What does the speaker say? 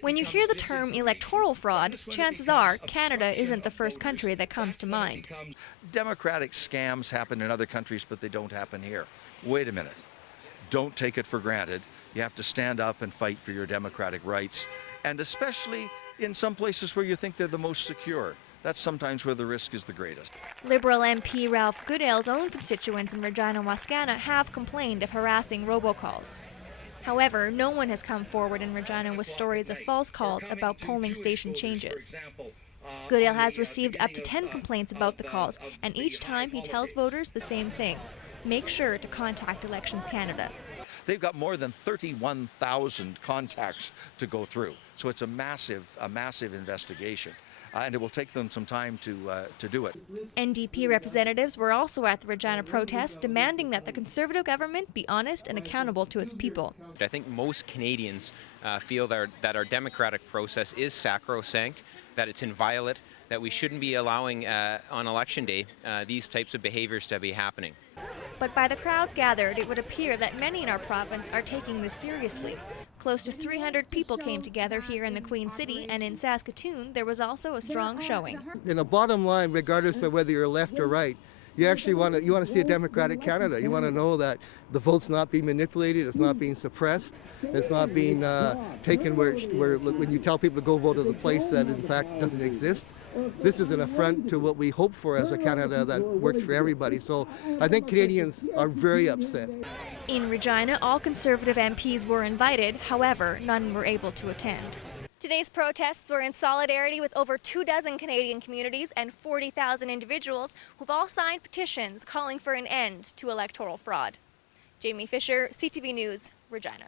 When you hear the term electoral fraud, chances are Canada isn't the first country that comes to mind. Democratic scams happen in other countries, but they don't happen here. Wait a minute. Don't take it for granted. You have to stand up and fight for your democratic rights, and especially in some places where you think they're the most secure. That's sometimes where the risk is the greatest. Liberal MP Ralph Goodale's own constituents in Regina-Wascana have complained of harassing robocalls. However, no one has come forward in Regina with stories of false calls about polling station changes. Goodale has received up to 10 complaints about the calls, and each time he tells voters the same thing: make sure to contact Elections Canada. They've got more than 31,000 contacts to go through, so it's a massive investigation. And it will take them some time to do it. NDP representatives were also at the Regina protest, demanding that the Conservative government be honest and accountable to its people. I think most Canadians feel that our democratic process is sacrosanct, that it's inviolate, that we shouldn't be allowing on election day these types of behaviors to be happening. But by the crowds gathered, it would appear that many in our province are taking this seriously. Close to 300 people came together here in the Queen City, and in Saskatoon there was also a strong showing. In the bottom line, regardless of whether you're left or right, you actually want to see a democratic Canada. You want to know that the vote's not being manipulated, it's not being suppressed, it's not being taken where when you tell people to go vote at the place that in fact doesn't exist. This is an affront to what we hope for as a Canada that works for everybody. So I think Canadians are very upset. In Regina, all Conservative MPs were invited, however, none were able to attend. Today's protests were in solidarity with over 24 Canadian communities and 40,000 individuals who've all signed petitions calling for an end to electoral fraud. Jamie Fisher, CTV News, Regina.